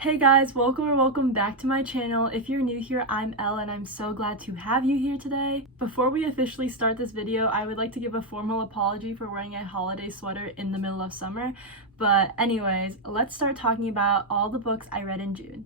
Hey guys, welcome back to my channel. If you're new here, I'm Elle and I'm so glad to have you here today. Before we officially start this video, I would like to give a formal apology for wearing a holiday sweater in the middle of summer. But anyways, let's start talking about all the books I read in June.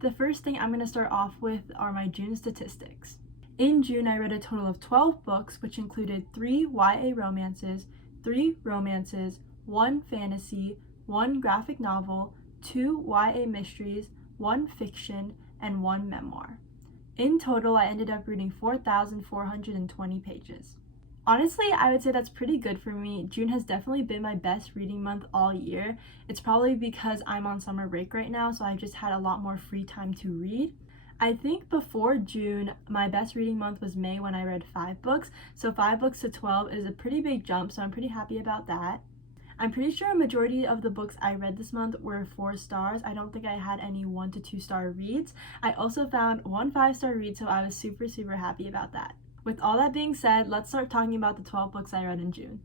The first thing I'm going to start off with are my June statistics. In June, I read a total of 12 books, which included 3 YA romances, 3 romances, 1 fantasy, 1 graphic novel, 2 YA mysteries, 1 fiction, and 1 memoir. In total, I ended up reading 4,420 pages. Honestly, I would say that's pretty good for me. June has definitely been my best reading month all year. It's probably because I'm on summer break right now, so I've just had a lot more free time to read. I think before June, my best reading month was May when I read 5 books, so 5 books to 12 is a pretty big jump, so I'm pretty happy about that. I'm pretty sure a majority of the books I read this month were 4 stars. I don't think I had any 1 to 2 star reads. I also found 1 5-star read, so I was super happy about that. With all that being said, let's start talking about the 12 books I read in June.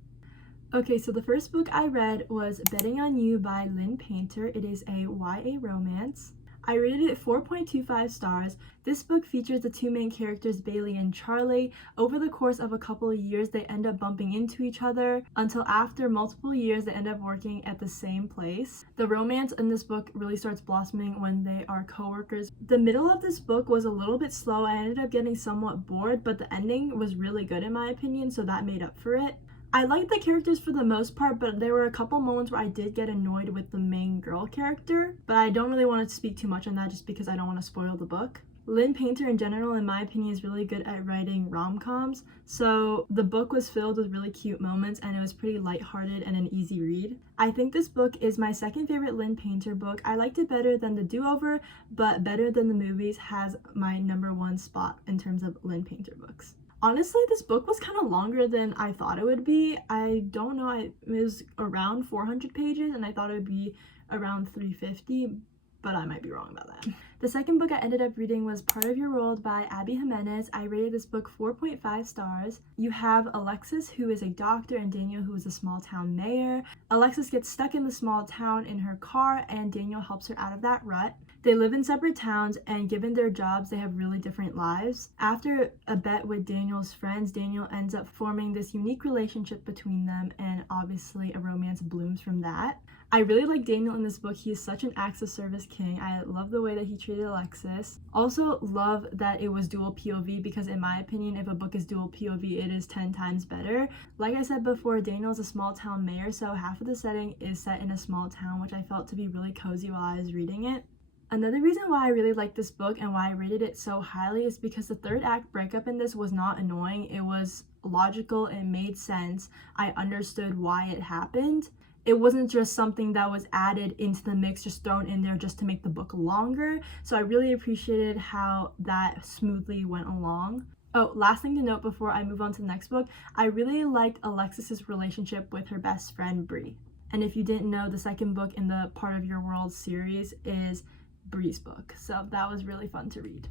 Okay, so the first book I read was Betting on You by Lynn Painter. It is a YA romance. I rated it 4.25 stars. This book features the 2 main characters, Bailey and Charlie. Over the course of a couple of years, they end up bumping into each other until after multiple years, they end up working at the same place. The romance in this book really starts blossoming when they are co-workers. The middle of this book was a little bit slow. I ended up getting somewhat bored, but the ending was really good in my opinion, so that made up for it. I liked the characters for the most part, but there were a couple moments where I did get annoyed with the main girl character, but I don't really want to speak too much on that just because I don't want to spoil the book. Lynn Painter in general, in my opinion, is really good at writing rom-coms, so the book was filled with really cute moments and it was pretty lighthearted and an easy read. I think this book is my second favorite Lynn Painter book. I liked it better than The Do-Over, but Better Than the Movies has my #1 spot in terms of Lynn Painter books. Honestly, this book was kind of longer than I thought it would be. I don't know, it was around 400 pages and I thought it would be around 350, but I might be wrong about that. The second book I ended up reading was Part of Your World by Abby Jimenez. I rated this book 4.5 stars. You have Alexis, who is a doctor, and Daniel, who is a small town mayor. Alexis gets stuck in the small town in her car and Daniel helps her out of that rut. They live in separate towns, and given their jobs, they have really different lives. After a bet with Daniel's friends, Daniel ends up forming this unique relationship between them, and obviously a romance blooms from that. I really like Daniel in this book. He is such an acts of service king. I love the way that he treated Alexis. Also love that it was dual POV because in my opinion, if a book is dual POV, it is 10 times better. Like I said before, Daniel is a small town mayor, so half of the setting is set in a small town, which I felt to be really cozy while I was reading it. Another reason why I really like this book and why I rated it so highly is because the third act breakup in this was not annoying. It was logical, it made sense. I understood why it happened. It wasn't just something that was added into the mix, just thrown in there just to make the book longer. So I really appreciated how that smoothly went along. Oh, last thing to note before I move on to the next book, I really liked Alexis's relationship with her best friend Bree. And if you didn't know, the second book in the Part of Your World series is Bree's book, so that was really fun to read.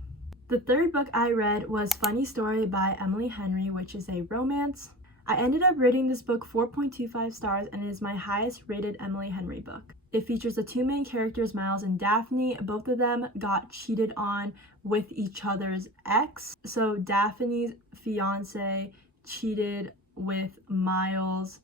The third book I read was Funny Story by Emily Henry, which is a romance. I ended up rating this book 4.25 stars and it is my highest rated Emily Henry book. It features the 2 main characters, Miles and Daphne. Both of them got cheated on with each other's ex. So Daphne's fiance cheated with Miles'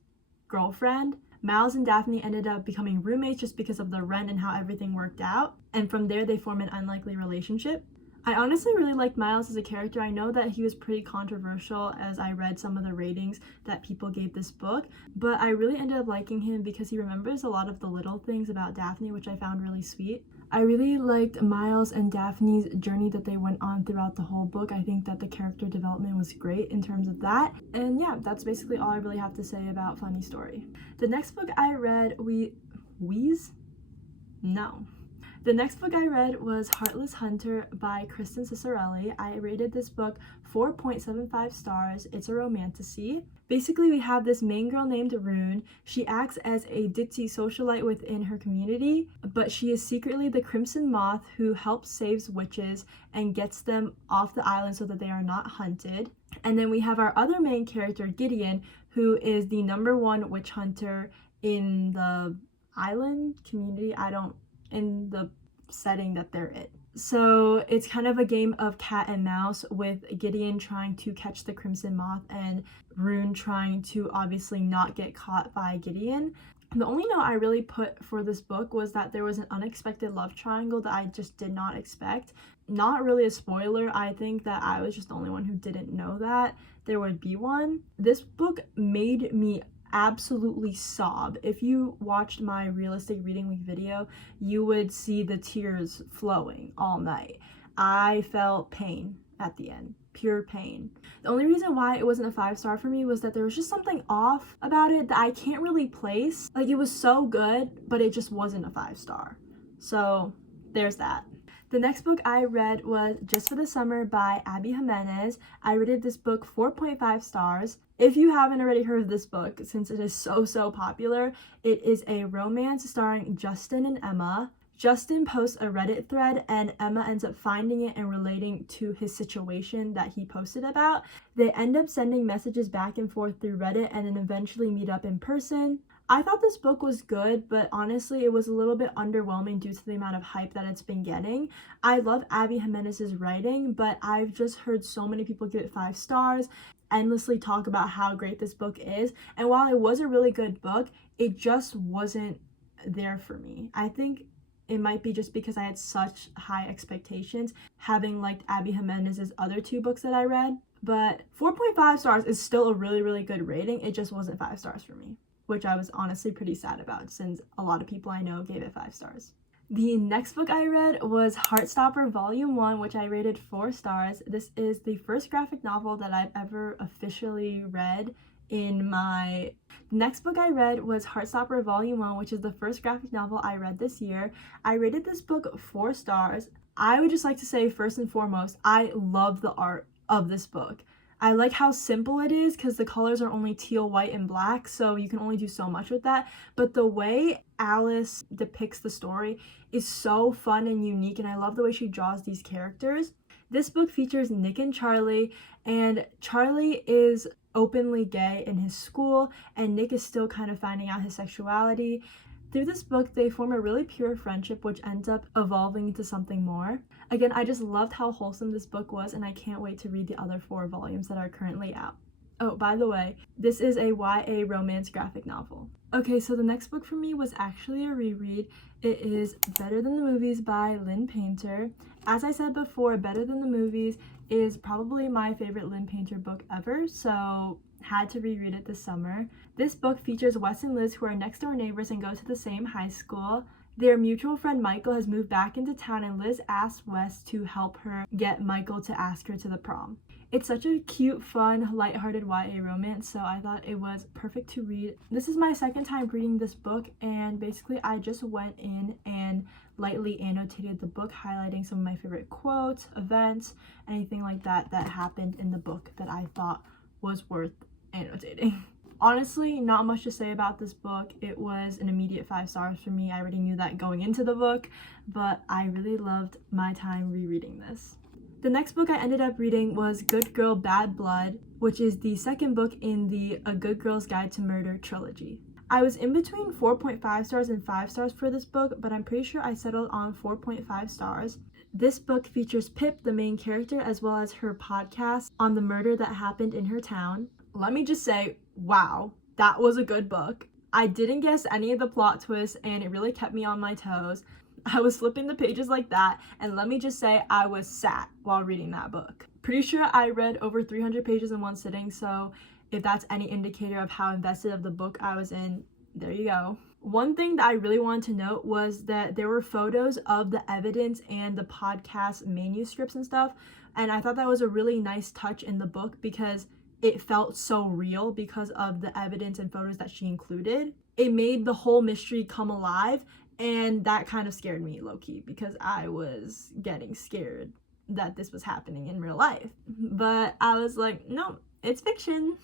girlfriend. Miles and Daphne ended up becoming roommates just because of the rent and how everything worked out, and from there they form an unlikely relationship. I honestly really liked Miles as a character. I know that he was pretty controversial as I read some of the ratings that people gave this book, but I really ended up liking him because he remembers a lot of the little things about Daphne, which I found really sweet. I really liked Miles and Daphne's journey that they went on throughout the whole book. I think that the character development was great in terms of that. And yeah, that's basically all I really have to say about Funny Story. The next book I read, The next book I read was Heartless Hunter by Kristen Cicerelli. I rated this book 4.75 stars. It's a romantasy. Basically, we have this main girl named Rune. She acts as a ditzy socialite within her community, but she is secretly the Crimson Moth who helps save witches and gets them off the island so that they are not hunted. And then we have our other main character, Gideon, who is the #1 witch hunter in the island community, in the setting that they're in. So it's kind of a game of cat and mouse, with Gideon trying to catch the Crimson Moth and Rune trying to obviously not get caught by Gideon. The only note I really put for this book was that there was an unexpected love triangle that I just did not expect. Not really a spoiler, I think that I was just the only one who didn't know that there would be one. This book made me absolutely sob. If you watched my realistic reading week video, you would see the tears flowing all night. I felt pain at the end, pure pain. The only reason why it wasn't a 5-star for me was that there was just something off about it that I can't really place. Like, it was so good, but it just wasn't a 5-star. So there's that. The next book I read was Just for the Summer by Abby Jimenez. I rated this book 4.5 stars. If you haven't already heard of this book, since it is so popular, it is a romance starring Justin and Emma. Justin posts a Reddit thread and Emma ends up finding it and relating to his situation that he posted about. They end up sending messages back and forth through Reddit and then eventually meet up in person. I thought this book was good, but honestly it was a little bit underwhelming due to the amount of hype that it's been getting. I love Abby Jimenez's writing, but I've just heard so many people give it 5 stars, endlessly talk about how great this book is, and while it was a really good book, it just wasn't there for me. I think it might be just because I had such high expectations, having liked Abby Jimenez's other 2 books that I read. But 4.5 stars is still a really good rating. It just wasn't 5 stars for me, which I was honestly pretty sad about since a lot of people I know gave it 5 stars. The next book I read was Heartstopper Volume 1, which I rated 4 stars. This is the first graphic novel that I've ever officially read The next book I read was Heartstopper Volume 1, which is the first graphic novel I read this year. I rated this book 4 stars. I would just like to say, first and foremost, I love the art of this book. I like how simple it is because the colors are only teal, white, and black, so you can only do so much with that. But the way Alice depicts the story is so fun and unique, and I love the way she draws these characters. This book features Nick and Charlie is openly gay in his school, and Nick is still kind of finding out his sexuality. Through this book, they form a really pure friendship, which ends up evolving into something more. Again, I just loved how wholesome this book was, and I can't wait to read the other 4 volumes that are currently out. Oh, by the way, this is a YA romance graphic novel. Okay, so the next book for me was actually a reread. It is Better Than the Movies by Lynn Painter. As I said before, Better Than the Movies is probably my favorite Lynn Painter book ever, so had to reread it this summer. This book features Wes and Liz, who are next door neighbors and go to the same high school. Their mutual friend Michael has moved back into town, and Liz asks Wes to help her get Michael to ask her to the prom. It's such a cute, fun, lighthearted YA romance, so I thought it was perfect to read. This is my second time reading this book, and basically I just went in and lightly annotated the book, highlighting some of my favorite quotes, events, anything like that that happened in the book that I thought was worth annotating. Honestly, not much to say about this book. It was an immediate 5 stars for me. I already knew that going into the book, but I really loved my time rereading this. The next book I ended up reading was Good Girl, Bad Blood, which is the second book in the A Good Girl's Guide to Murder trilogy. I was in between 4.5 stars and 5 stars for this book, but I'm pretty sure I settled on 4.5 stars. This book features Pip, the main character, as well as her podcast on the murder that happened in her town. Let me just say, wow, that was a good book. I didn't guess any of the plot twists, and it really kept me on my toes. I was flipping the pages like that, and let me just say, I was sat while reading that book. Pretty sure I read over 300 pages in one sitting, so if that's any indicator of how invested of the book I was in, there you go. One thing that I really wanted to note was that there were photos of the evidence and the podcast manuscripts and stuff, and I thought that was a really nice touch in the book because it felt so real because of the evidence and photos that she included. It made the whole mystery come alive, and that kind of scared me low-key because I was getting scared that this was happening in real life. But I was like, no, it's fiction.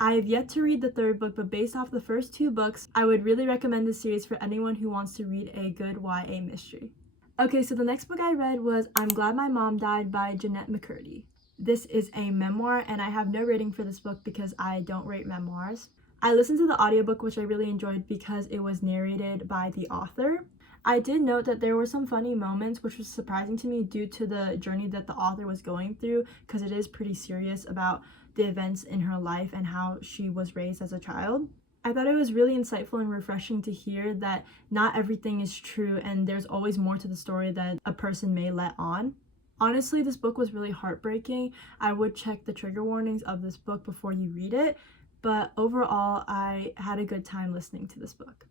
I have yet to read the 3rd book, but based off the first 2 books, I would really recommend this series for anyone who wants to read a good YA mystery. Okay, so the next book I read was I'm Glad My Mom Died by Jeanette McCurdy. This is a memoir, and I have no rating for this book because I don't rate memoirs. I listened to the audiobook, which I really enjoyed because it was narrated by the author. I did note that there were some funny moments, which was surprising to me due to the journey that the author was going through, because it is pretty serious about the events in her life and how she was raised as a child. I thought it was really insightful and refreshing to hear that not everything is true and there's always more to the story that a person may let on. Honestly, this book was really heartbreaking. I would check the trigger warnings of this book before you read it, but overall, I had a good time listening to this book.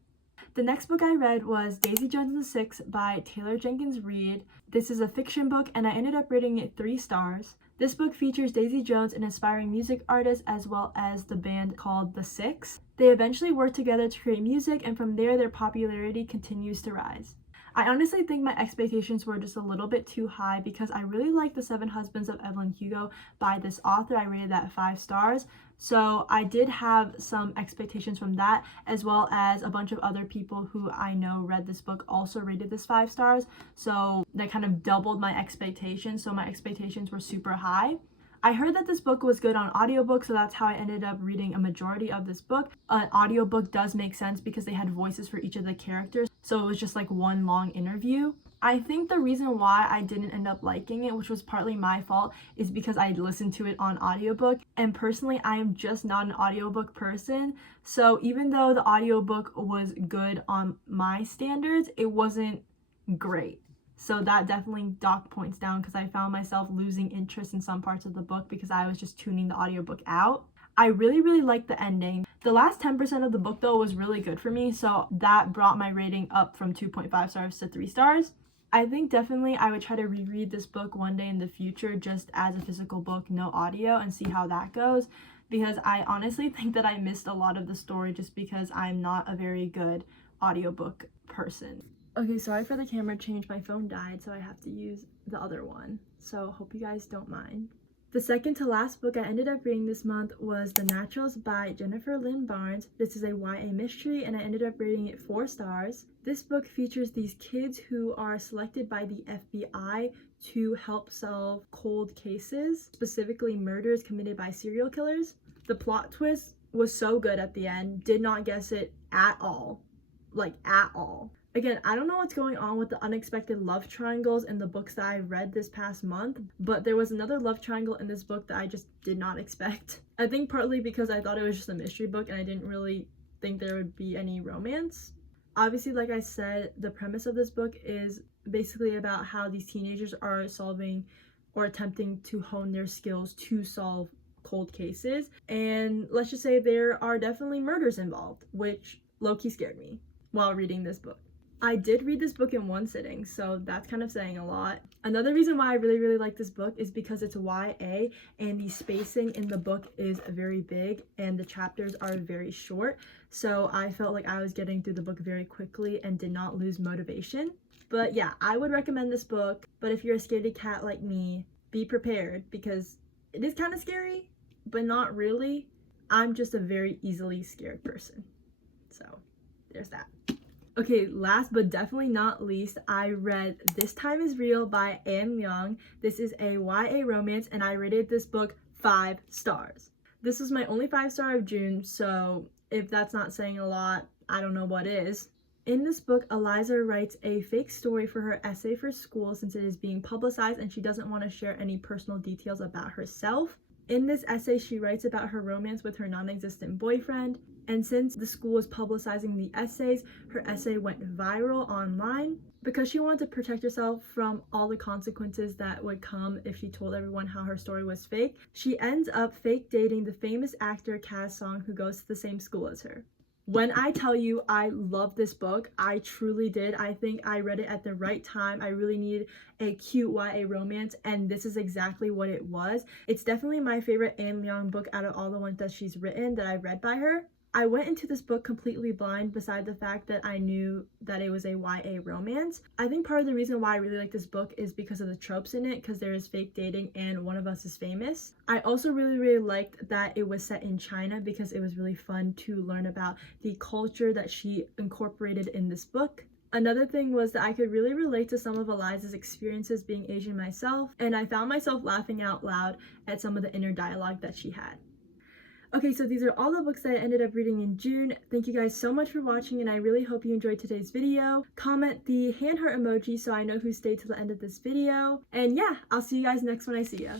The next book I read was Daisy Jones and the Six by Taylor Jenkins Reid. This is a fiction book and I ended up rating it 3 stars. This book features Daisy Jones, an aspiring music artist, as well as the band called The Six. They eventually work together to create music, and from there their popularity continues to rise. I honestly think my expectations were just a little bit too high because I really like The Seven Husbands of Evelyn Hugo by this author. I rated that 5 stars. So I did have some expectations from that, as well as a bunch of other people who I know read this book also rated this 5 stars. So that kind of doubled my expectations. So my expectations were super high. I heard that this book was good on audiobook, so that's how I ended up reading a majority of this book. An audiobook does make sense because they had voices for each of the characters, so it was just like one long interview. I think the reason why I didn't end up liking it, which was partly my fault, is because I listened to it on audiobook, and personally I am just not an audiobook person. So even though the audiobook was good on my standards, it wasn't great. So that definitely docked points down because I found myself losing interest in some parts of the book because I was just tuning the audiobook out. I really liked the ending. The last 10% of the book though was really good for me, so that brought my rating up from 2.5 stars to 3 stars. I think definitely I would try to reread this book one day in the future just as a physical book, no audio, and see how that goes, because I honestly think that I missed a lot of the story just because I'm not a very good audiobook person. Okay, sorry for the camera change. My phone died, so I have to use the other one. So hope you guys don't mind. The second to last book I ended up reading this month was The Naturals by Jennifer Lynn Barnes. This is a YA mystery and I ended up rating it 4 stars. This book features these kids who are selected by the FBI to help solve cold cases, specifically murders committed by serial killers. The plot twist was so good at the end. Did not guess it at all. Like, at all. Again, I don't know what's going on with the unexpected love triangles in the books that I read this past month, but there was another love triangle in this book that I just did not expect. I think partly because I thought it was just a mystery book and I didn't really think there would be any romance. Obviously, like I said, the premise of this book is basically about how these teenagers are solving or attempting to hone their skills to solve cold cases. And let's just say there are definitely murders involved, which low-key scared me while reading this book. I did read this book in one sitting, so that's kind of saying a lot. Another reason why I really like this book is because it's YA and the spacing in the book is very big and the chapters are very short. So I felt like I was getting through the book very quickly and did not lose motivation. But yeah, I would recommend this book, but if you're a scaredy cat like me, be prepared because it is kind of scary, but not really. I'm just a very easily scared person. So there's that. Okay, last but definitely not least, I read This Time Is Real by Elle. This is a YA romance and I rated this book 5 stars. This was my only 5-star of June, so if that's not saying a lot, I don't know what is. In this book, Eliza writes a fake story for her essay for school since it is being publicized and she doesn't want to share any personal details about herself. In this essay, she writes about her romance with her non-existent boyfriend, and since the school was publicizing the essays, her essay went viral online. Because she wanted to protect herself from all the consequences that would come if she told everyone how her story was fake, she ends up fake dating the famous actor Kaz Song, who goes to the same school as her. When I tell you I love this book, I truly did. I think I read it at the right time. I really needed a cute YA romance, and this is exactly what it was. It's definitely my favorite Elle book out of all the ones that she's written that I've read by her. I went into this book completely blind beside the fact that I knew that it was a YA romance. I think part of the reason why I really like this book is because of the tropes in it, because there is fake dating and one of us is famous. I also really liked that it was set in China because it was really fun to learn about the culture that she incorporated in this book. Another thing was that I could really relate to some of Eliza's experiences being Asian myself, and I found myself laughing out loud at some of the inner dialogue that she had. Okay, so these are all the books that I ended up reading in June. Thank you guys so much for watching, and I really hope you enjoyed today's video. Comment the hand heart emoji so I know who stayed till the end of this video. And yeah, I'll see you guys next when I see ya.